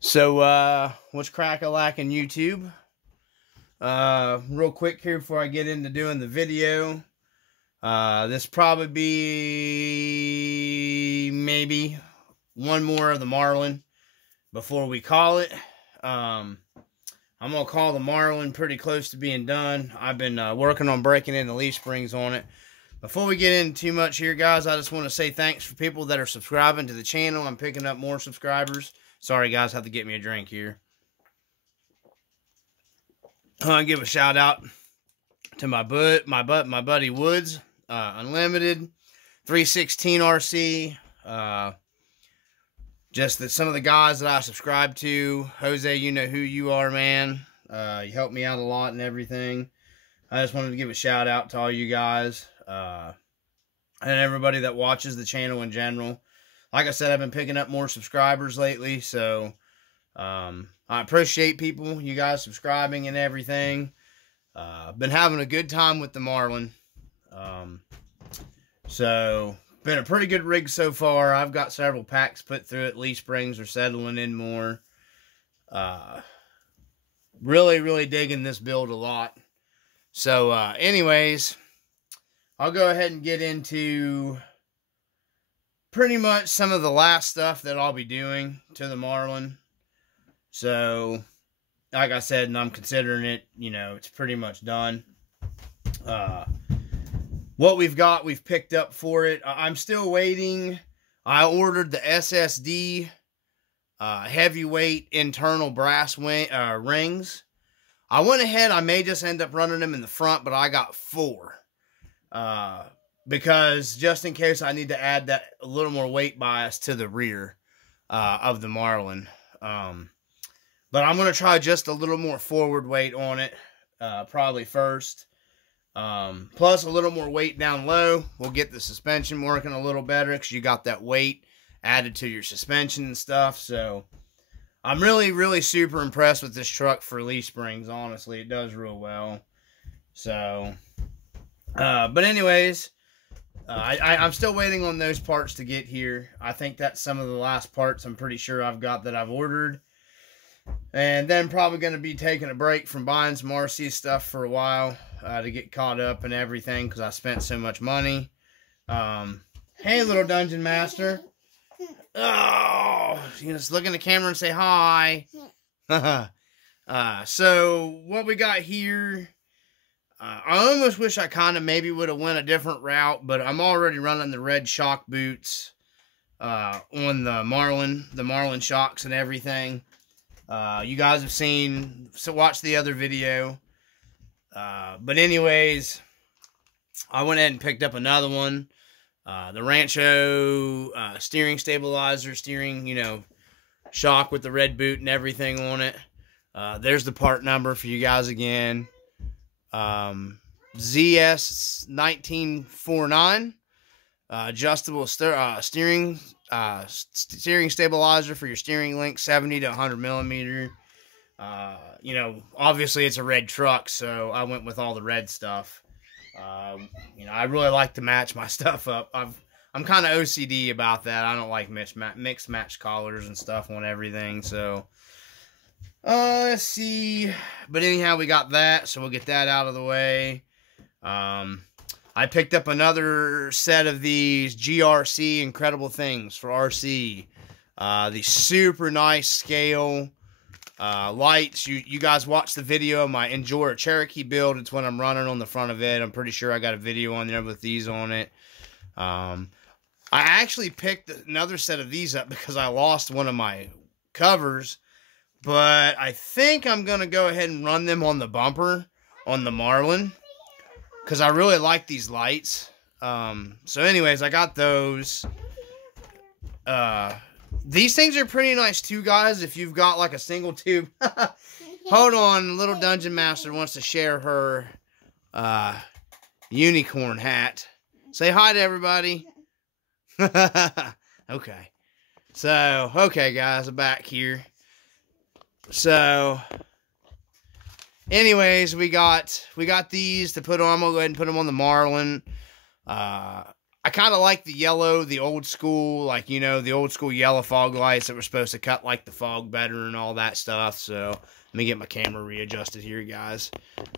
So, what's crack-a-lackin' YouTube? Real quick here before I get into doing the video. This probably be maybe one more of the Marlin before we call it. I'm going to call the Marlin pretty close to being done. I've been working on breaking in the leaf springs on it. Before we get into too much here, guys, I just want to say thanks for people that are subscribing to the channel. I'm picking up more subscribers. Sorry, guys, have to get me a drink here. I want to give a shout out to my buddy Woods, Unlimited, 316 RC. Just that some of the guys that I subscribe to, Jose, you know who you are, man. You helped me out a lot and everything. I just wanted to give a shout out to all you guys and everybody that watches the channel in general. Like I said, I've been picking up more subscribers lately, so I appreciate people, you guys subscribing and everything. Been having a good time with the Marlin. So, been a pretty good rig so far. I've got several packs put through it. Leaf springs are settling in more. Really digging this build a lot. So, anyways, I'll go ahead and get into pretty much some of the last stuff that I'll be doing to the Marlin. So, like I said, and I'm considering it, you know, it's pretty much done. What we've got, we've picked up for it. I'm still waiting. I ordered the SSD heavyweight internal brass rings. I went ahead, I may just end up running them in the front, but I got 4. Because just in case I need to add that a little more weight bias to the rear of the Marlin. But I'm going to try just a little more forward weight on it, probably first. Plus a little more weight down low will get the suspension working a little better because you got that weight added to your suspension and stuff. So I'm really super impressed with this truck for leaf springs. Honestly, it does real well. So, but anyways, I'm still waiting on those parts to get here. I think that's some of the last parts I'm pretty sure I've got that I've ordered. And then probably going to be taking a break from buying some RC stuff for a while to get caught up and everything because I spent so much money. Hey, little Dungeon Master. Oh, you just look in the camera and say hi. So, what we got here, I almost wish I kind of maybe would have went a different route, but I'm already running the red shock boots on the Marlin shocks and everything. You guys have seen, so watch the other video. But anyways, I went ahead and picked up another one. The Rancho steering stabilizer, steering, you know, shock with the red boot and everything on it. There's the part number for you guys again. ZS1949. Adjustable steering stabilizer for your steering link, 70 to 100 millimeter. You know, obviously it's a red truck, so I went with all the red stuff. You know, I really like to match my stuff up. I'm kind of OCD about that. I don't like mixed match collars and stuff on everything. So, let's see. But anyhow, we got that, so we'll get that out of the way. I picked up another set of these GRC Incredible Things for RC. These super nice scale lights. You guys watched the video of my Enjoy Cherokee build. It's when I'm running on the front of it. I'm pretty sure I got a video on there with these on it. I actually picked another set of these up because I lost one of my covers. But I think I'm going to go ahead and run them on the bumper on the Marlin, because I really like these lights. So anyways, I got those. These things are pretty nice too, guys, if you've got like a single tube. Hold on, little Dungeon Master wants to share her unicorn hat. Say hi to everybody. Okay. So, okay, guys, I'm back here. So, anyways, we got these to put on. I'm going to go ahead and put them on the Marlin. I I kind of like the yellow, the old school, like, you know, the old school yellow fog lights that were supposed to cut, like, the fog better and all that stuff. So, let me get my camera readjusted here, guys,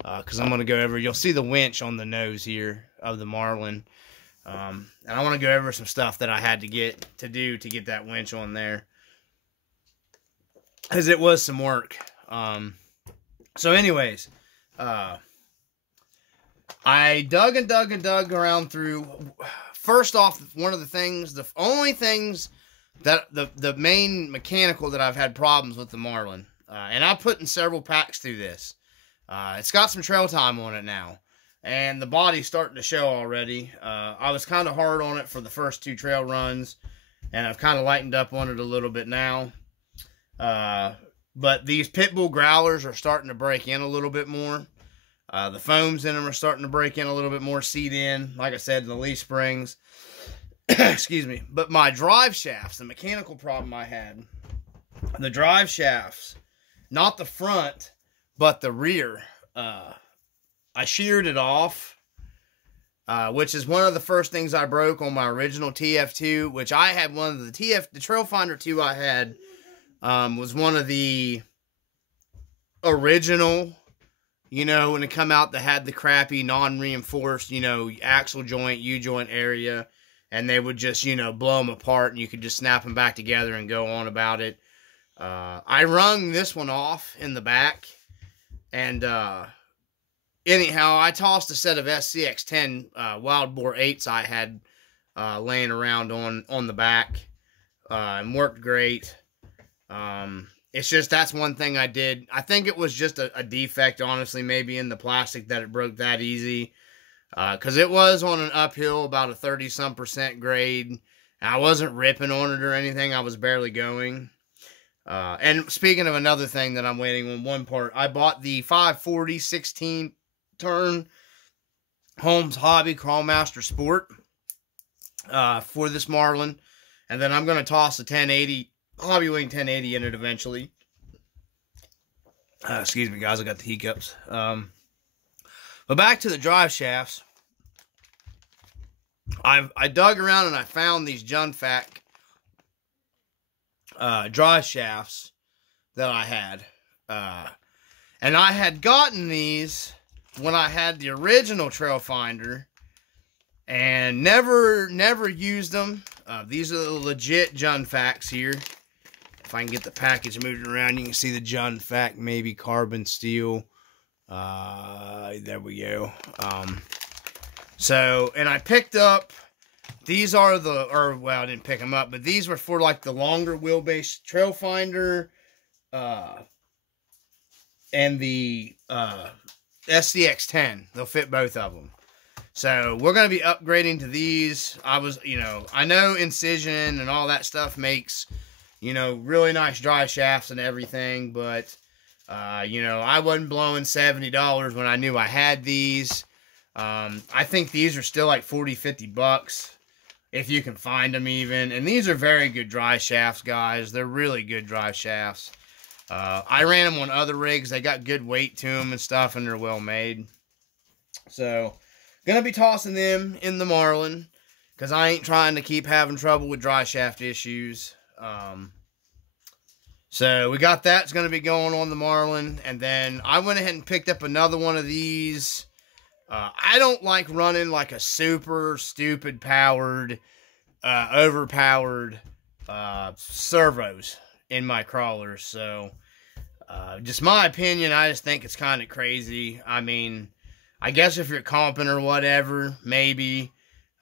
because I'm going to go over, you'll see the winch on the nose here of the Marlin, and I want to go over some stuff that I had to get that winch on there, because it was some work. So anyways, I dug and dug and dug around through. First off, one of the things, the only things that the main mechanical that I've had problems with the Marlin, and I put in several packs through this. It's got some trail time on it now, and the body's starting to show already. I was kind of hard on it for the first 2 trail runs, and I've kind of lightened up on it a little bit now. But these Pitbull growlers are starting to break in a little bit more. The foams in them are starting to break in a little bit more, seat in, like I said, the leaf springs. Excuse me. But my drive shafts, the mechanical problem I had, the drive shafts, not the front, but the rear, I sheared it off, which is one of the first things I broke on my original TF2, which I had one of the Trail Finder 2 I had, was one of the original, you know, when it come out that had the crappy non-reinforced, you know, axle joint, U-joint area, and they would just, you know, blow them apart, and you could just snap them back together and go on about it. I wrung this one off in the back, and anyhow, I tossed a set of SCX10 Wild Boar 8s I had laying around on the back, and worked great. It's just, that's one thing I did. I think it was just a defect, honestly, maybe in the plastic, that it broke that easy. Because it was on an uphill, about a 30-some% grade. And I wasn't ripping on it or anything. I was barely going. And speaking of another thing that I'm waiting on, one part, I bought the 540 16-turn Holmes Hobby Crawlmaster Sport for this Marlin. And then I'm going to toss the 1080 Hobby Wing 1080 in it eventually. Excuse me, guys, I got the hiccups. But back to the drive shafts. I dug around and I found these Junfac drive shafts that I had. And I had gotten these when I had the original Trail Finder and never used them. These are the legit Junfacs here. If I can get the package moving around, you can see the Junfac, maybe carbon steel. There we go. So, and I picked up, these are well, I didn't pick them up, but these were for like the longer wheelbase Trail Finder, and the, SCX10. They'll fit both of them. So, we're going to be upgrading to these. I know Incision and all that stuff makes, you know, really nice drive shafts and everything, but, you know, I wasn't blowing $70 when I knew I had these. I think these are still like 40, 50 bucks, if you can find them even. And these are very good drive shafts, guys. They're really good drive shafts. I ran them on other rigs. They got good weight to them and stuff, and they're well made. So, gonna be tossing them in the Marlin, because I ain't trying to keep having trouble with drive shaft issues. So we got that's going to be going on the Marlin, and then I went ahead and picked up another one of these. I don't like running like a super stupid powered, overpowered servos in my crawlers. So just my opinion, I just think it's kind of crazy. I mean, I guess if you're comping or whatever, maybe.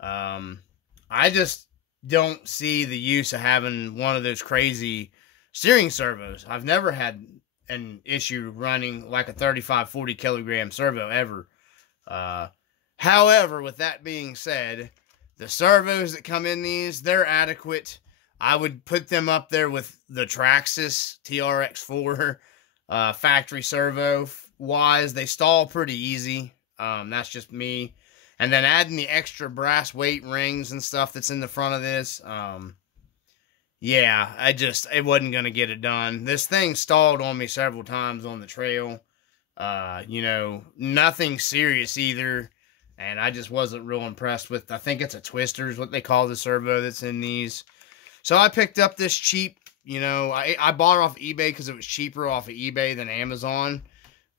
I just don't see the use of having one of those crazy steering servos. I've never had an issue running like a 35, 40 kilogram servo ever. However, with that being said, the servos that come in these, they're adequate. I would put them up there with the Traxxas TRX4 factory servo wise. They stall pretty easy. That's just me. And then adding the extra brass weight rings and stuff that's in the front of this, yeah, it wasn't going to get it done. This thing stalled on me several times on the trail. You know, nothing serious either. and I just wasn't real impressed with, I think it's a twister is what they call the servo that's in these. So I picked up this cheap, you know, I bought it off eBay because it was cheaper off of eBay than Amazon.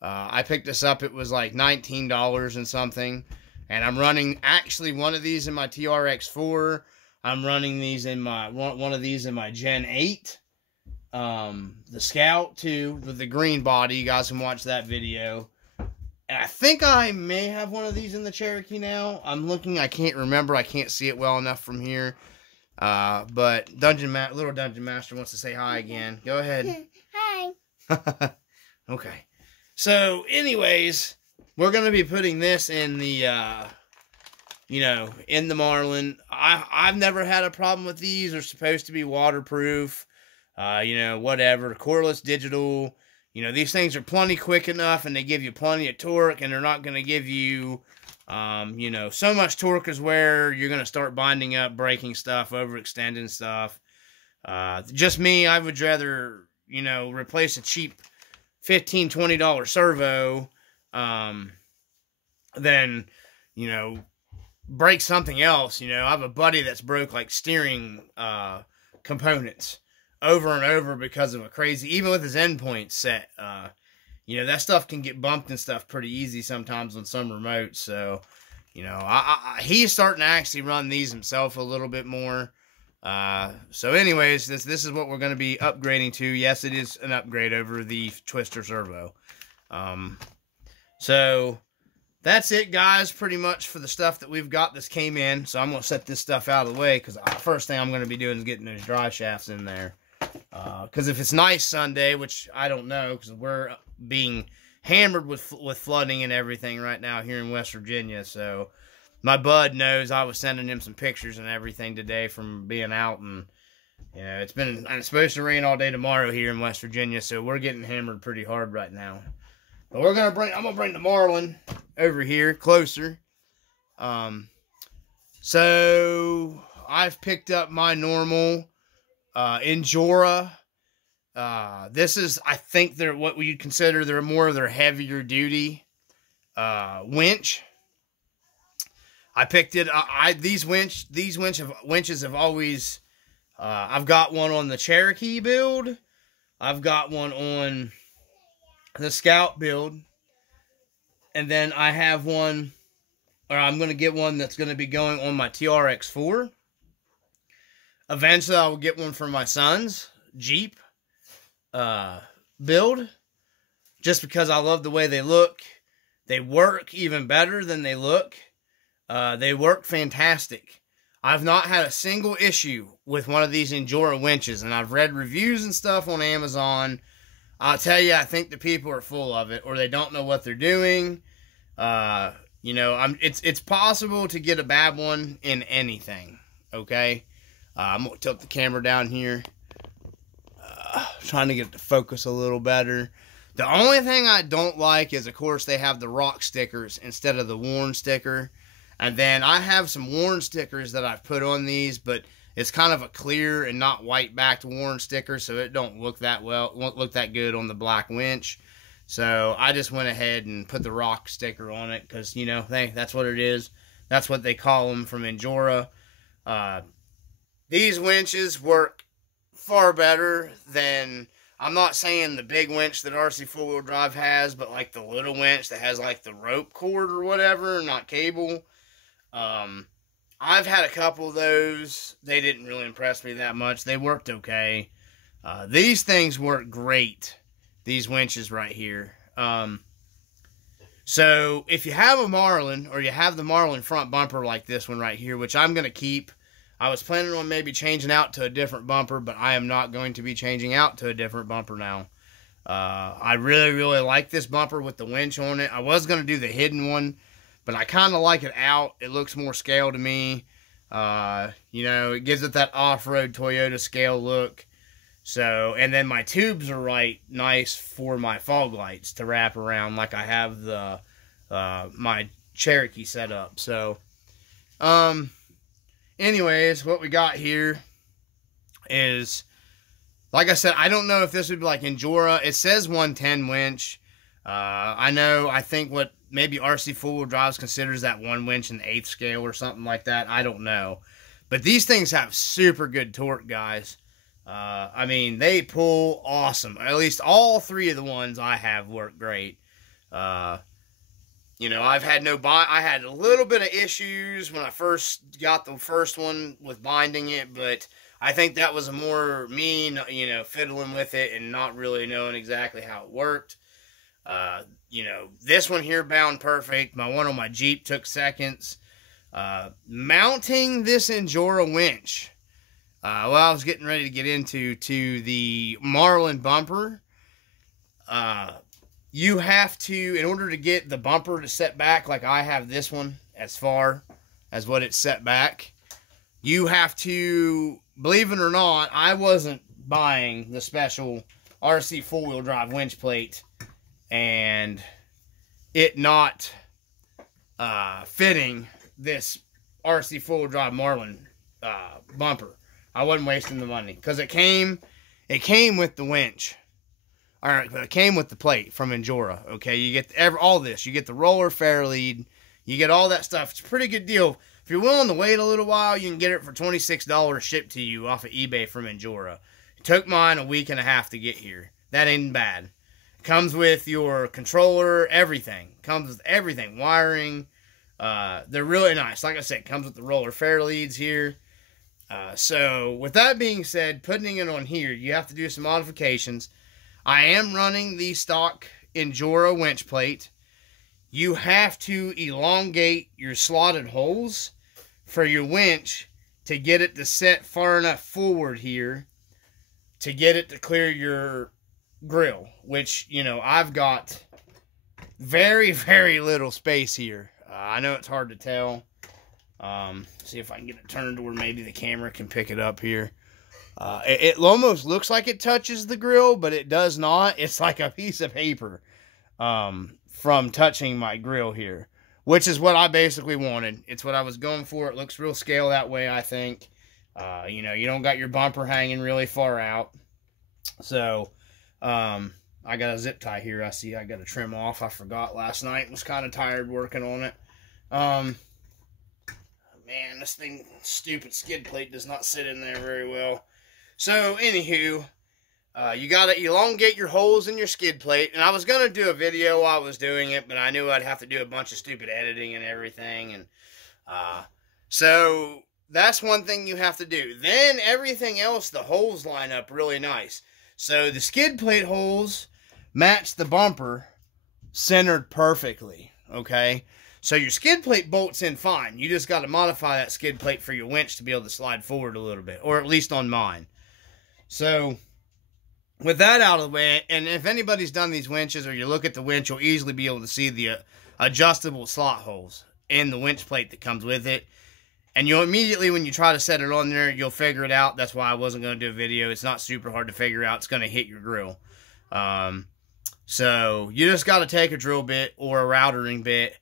I picked this up, it was like $19 and something, and I'm running actually one of these in my TRX4. I'm running these in my, one of these in my Gen 8. The Scout 2 with the green body. You guys can watch that video. And I think I may have one of these in the Cherokee now. I'm looking, I can't remember. I can't see it well enough from here. But Little Dungeon Master wants to say hi again. Go ahead. Hi. Okay. So, anyways, we're going to be putting this in the, you know, in the Marlin. I've never had a problem with these. They're supposed to be waterproof. You know, whatever. Cordless digital. You know, these things are plenty quick enough, and they give you plenty of torque, and they're not going to give you, you know, so much torque is where you're going to start binding up, breaking stuff, overextending stuff. Just me, I would rather, you know, replace a cheap $15, $20 servo, than, you know, break something else. You know, I have a buddy that's broke, like, steering, components over and over because of a crazy, even with his endpoint set, you know, that stuff can get bumped and stuff pretty easy sometimes on some remotes. So, you know, he's starting to actually run these himself a little bit more. So anyways, this is what we're going to be upgrading to. Yes, it is an upgrade over the Twister servo. So that's it, guys, pretty much for the stuff that we've got. This came in, so I'm going to set this stuff out of the way, because the first thing I'm going to be doing is getting those drive shafts in there. Because if it's nice Sunday, which I don't know, because we're being hammered with flooding and everything right now here in West Virginia. So my bud knows I was sending him some pictures and everything today from being out, and you know, it's supposed to rain all day tomorrow here in West Virginia, so we're getting hammered pretty hard right now. But I'm gonna bring the Marlin over here closer. So I've picked up my normal Injora. This is, I think they're what you'd consider they're more of their heavier duty winch. I picked it. These winches have always. I've got one on the Cherokee build. I've got one on the Scout build, and then I have one, or I'm going to get one that's going to be going on my TRX4. Eventually, I will get one for my son's Jeep build, just because I love the way they look. They work even better than they look. They work fantastic. I've not had a single issue with one of these Injora winches, and I've read reviews and stuff on Amazon. I'll tell you, I think the people are full of it, or they don't know what they're doing. You know, it's possible to get a bad one in anything, okay? I'm going to tilt the camera down here. Trying to get it to focus a little better. The only thing I don't like is, of course, they have the rock stickers instead of the worn sticker. And then I have some worn stickers that I've put on these, but it's kind of a clear and not white backed worn sticker, so it don't look that well, won't look that good on the black winch. So I just went ahead and put the rock sticker on it, because, you know, that's what it is. That's what they call them from Injora. These winches work far better than, I'm not saying the big winch that Rc4wd Drive has, but like the little winch that has like the rope cord or whatever, not cable. I've had a couple of those. They didn't really impress me that much. They worked okay. These things work great. These winches right here. So if you have a Marlin, or you have the Marlin front bumper like this one right here, which I'm going to keep. I was planning on maybe changing out to a different bumper, but I am not going to be changing out to a different bumper now. I really, really like this bumper with the winch on it. I was going to do the hidden one, but I kind of like it out. It looks more scale to me. You know, it gives it that off-road Toyota scale look. So, and then my tubes are right nice for my fog lights to wrap around, like I have the my Cherokee set up. So, anyways, what we got here is, like I said, I don't know if this would be like Injora. It says 110 winch. I think what maybe RC4 wheel drives considers that one winch in the 8th scale or something like that. I don't know. But these things have super good torque, guys. I mean, they pull awesome. At least all 3 of the ones I have work great. You know, I had a little bit of issues when I first got the first one with binding it, but I think that was more me, you know, fiddling with it and not really knowing exactly how it worked. You know, this one here bound perfect. My one on my Jeep took seconds. Mounting this Endura winch, well, I was getting ready to get into the Marlin bumper. You have to, in order to get the bumper to set back, like I have this one as far as what it's set back, you have to, believe it or not, I wasn't buying the special RC 4-wheel drive winch plate and it not fitting this RC 4-wheel drive Marlin bumper. I wasn't wasting the money because it came with the winch. All right, but it came with the plate from Endura. Okay, you get all this. You get the roller fair lead. You get all that stuff. It's a pretty good deal. If you're willing to wait a little while, you can get it for $26 shipped to you off of eBay from Endura. It took mine a week and a half to get here. That ain't bad. It comes with your controller, everything. Comes with everything, wiring. They're really nice. Like I said, it comes with the roller fair leads here. So with that being said, putting it on here, you have to do some modifications. I am running the stock Endura winch plate. You have to elongate your slotted holes for your winch to get it to set far enough forward here to get it to clear your grill, which, you know, I've got very, very little space here. I know it's hard to tell. See if I can get it turned to where maybe the camera can pick it up here. It almost looks like it touches the grill, but it does not. It's like a piece of paper from touching my grill here, which is what I basically wanted. It's what I was going for. It looks real scale that way, I think. You know, you don't got your bumper hanging really far out. So, I got a zip tie here. I see I got to trim off. I forgot last night. Was kind of tired working on it. Man, this thing, stupid skid plate does not sit in there very well. So, anywho, you got to elongate your holes in your skid plate. And I was going to do a video while I was doing it, but I knew I'd have to do a bunch of stupid editing and everything. And so, that's one thing you have to do. Then, everything else, the holes line up really nice. So, the skid plate holes match the bumper centered perfectly, okay? So, your skid plate bolts in fine. You just got to modify that skid plate for your winch to be able to slide forward a little bit, or at least on mine. So, with that out of the way, and if anybody's done these winches or you look at the winch, you'll easily be able to see the adjustable slot holes in the winch plate that comes with it. And you'll immediately, when you try to set it on there, you'll figure it out. That's why I wasn't going to do a video. It's not super hard to figure out. It's going to hit your grill. So, you just got to take a drill bit or a routering bit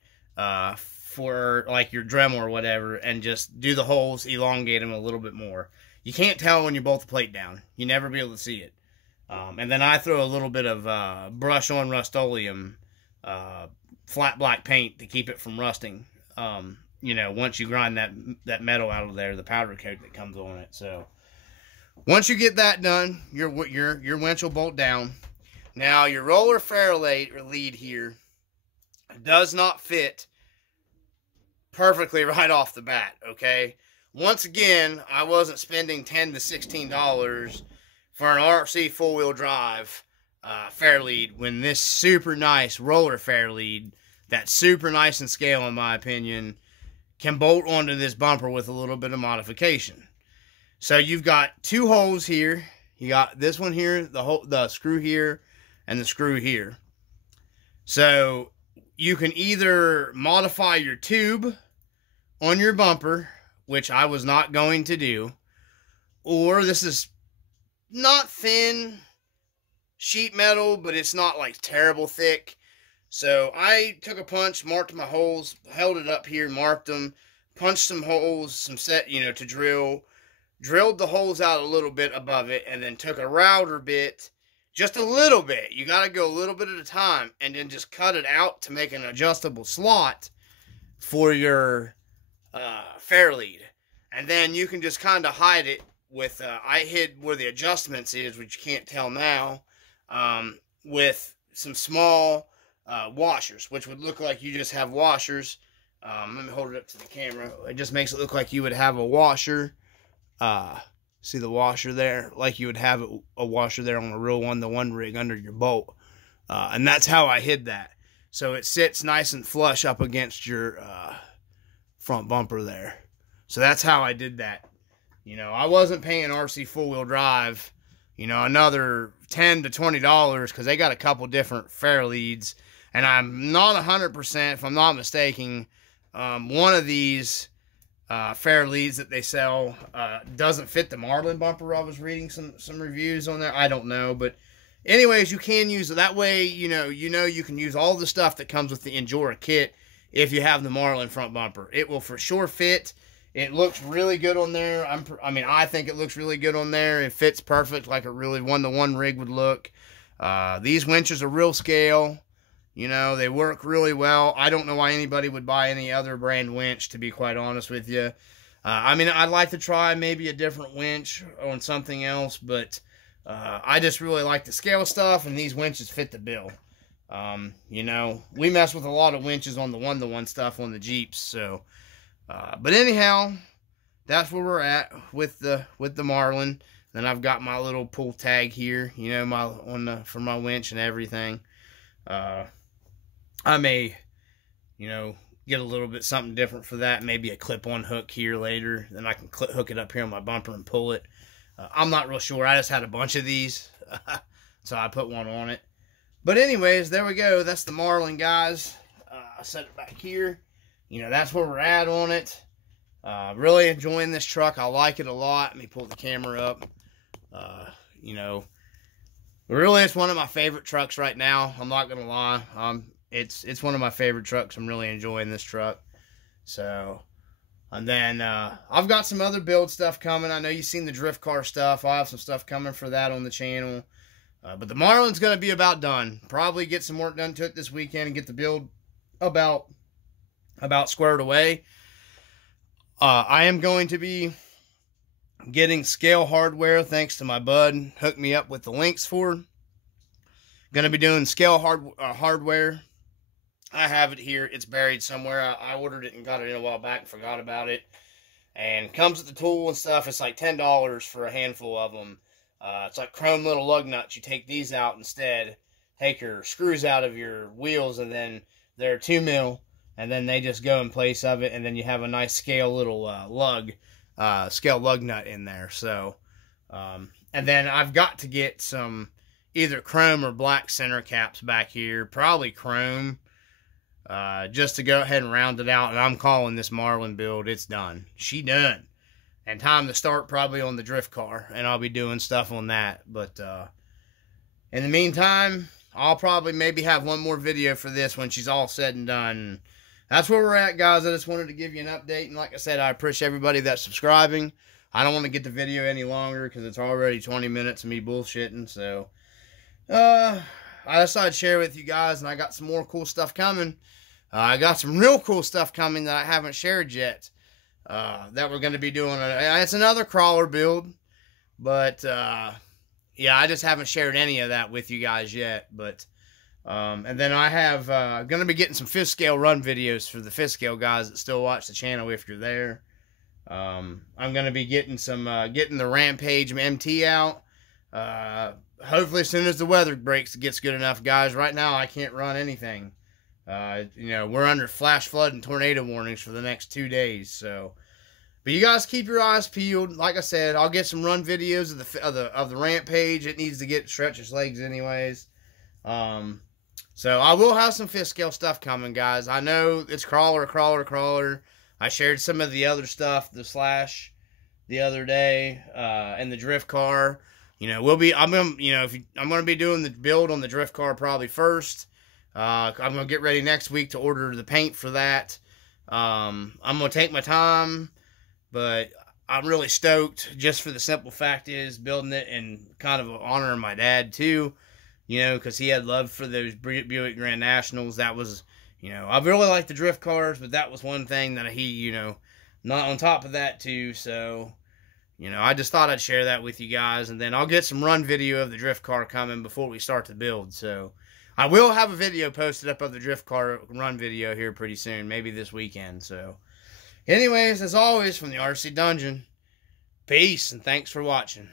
for like your Dremel or whatever, and just do the holes, elongate them a little bit more. You can't tell when you bolt the plate down. You never be able to see it. And then I throw a little bit of brush on Rust-Oleum flat black paint to keep it from rusting. You know, once you grind that metal out of there, the powder coat that comes on it. So once you get that done, your winch will bolt down. Now your roller fair lead here does not fit perfectly right off the bat, okay? Once again, I wasn't spending $10 to $16 for an RC 4-wheel drive fair lead when this super nice roller fair lead, that's super nice and scale in my opinion, can bolt onto this bumper with a little bit of modification. So you've got two holes here. You got this one here, the screw here, and the screw here. So you can either modify your tube on your bumper, which I was not going to do, or this is not thin sheet metal, but it's not like terrible thick. So I took a punch, marked my holes, held it up here, marked them, punched some holes, some set, you know, to drill, drilled the holes out a little bit above it, and then took a router bit, just a little bit. You got to go a little bit at a time, and then just cut it out to make an adjustable slot for your fair lead. And then you can just kind of hide it with, I hid where the adjustments is, which you can't tell now, with some small washers, which would look like you just have washers. Let me hold it up to the camera. It just makes it look like you would have a washer. See the washer there? Like you would have a washer there on a real 1-to-1 rig under your bolt. And that's how I hid that. So it sits nice and flush up against your front bumper there. So that's how I did that. You know, I wasn't paying RC 4-wheel drive, you know, another $10 to $20 because they got a couple different fair leads. And I'm not 100%, if I'm not mistaken, one of these fair leads that they sell doesn't fit the Marlin bumper. I was reading some reviews on there. I don't know, but anyways, you can use it that way. You know you can use all the stuff that comes with the Endura kit if you have the Marlin front bumper. It will for sure fit. It looks really good on there. I think it looks really good on there. It fits perfect like a really 1-to-1 rig would look. These winches are real scale. You know, they work really well. I don't know why anybody would buy any other brand winch, to be quite honest with you. I'd like to try maybe a different winch on something else, but I just really like the scale stuff, and these winches fit the bill. You know, we mess with a lot of winches on the 1-to-1 stuff on the Jeeps, so... but anyhow, that's where we're at with the Marlin. Then I've got my little pull tag here, you know, for my winch and everything. I may, you know, get a little bit something different for that. Maybe a clip-on hook here later. Then I can hook it up here on my bumper and pull it. I'm not real sure. I just had a bunch of these, so I put one on it. But anyways, there we go. That's the Marlin, guys. I set it back here. You know, that's where we're at on it. Really enjoying this truck. I like it a lot. Let me pull the camera up. You know, really, it's one of my favorite trucks right now. I'm not going to lie. It's one of my favorite trucks. I'm really enjoying this truck. So, and then I've got some other build stuff coming. I know you've seen the drift car stuff. I'll have some stuff coming for that on the channel. But the Marlin's going to be about done. Probably get some work done to it this weekend and get the build about squared away. I am going to be getting scale hardware, thanks to my bud. Hooked me up with the links for. Going to be doing scale hardware. I have it here. It's buried somewhere. I ordered it and got it in a while back and forgot about it. And comes with the tool and stuff. It's like $10 for a handful of them. It's like chrome little lug nuts. You take these out instead. Take your screws out of your wheels, and then they're 2 mil. And then they just go in place of it, and then you have a nice scale little scale lug nut in there. So, and then I've got to get some either chrome or black center caps back here. Probably chrome, just to go ahead and round it out. And I'm calling this Marlin build. It's done. She done. And time to start probably on the drift car, and I'll be doing stuff on that. But in the meantime, I'll probably maybe have one more video for this when she's all said and done. That's where we're at, guys. I just wanted to give you an update. And like I said, I appreciate everybody that's subscribing. I don't want to get the video any longer because it's already 20 minutes of me bullshitting. So, I decided to share with you guys. And I got some more cool stuff coming. I got some real cool stuff coming that I haven't shared yet. That we're going to be doing. It's another crawler build. But, yeah, I just haven't shared any of that with you guys yet. But... and then I have, going to be getting some fifth scale run videos for the fifth scale guys that still watch the channel if you're there. I'm going to be getting some, getting the Rampage MT out. Hopefully as soon as the weather breaks, it gets good enough, guys. Right now, I can't run anything. You know, we're under flash flood and tornado warnings for the next 2 days, so. But you guys keep your eyes peeled. Like I said, I'll get some run videos of the Rampage. It needs to stretch its legs anyways. So I will have some fifth scale stuff coming, guys. I know it's crawler. I shared some of the other stuff, the Slash, the other day, and the drift car. You know, I'm gonna be doing the build on the drift car probably first. I'm gonna get ready next week to order the paint for that. I'm gonna take my time, but I'm really stoked. Just for the simple fact is building it and kind of honoring my dad too. you know, because he had love for those Buick Grand Nationals. That was, you know, I really like the drift cars, but that was one thing that he, you know, not on top of that too. So, you know, I just thought I'd share that with you guys, and then I'll get some run video of the drift car coming before we start the build. So, I will have a video posted up of the drift car run video here pretty soon, maybe this weekend. So, anyways, as always, from the RC Dungeon, peace, and thanks for watching.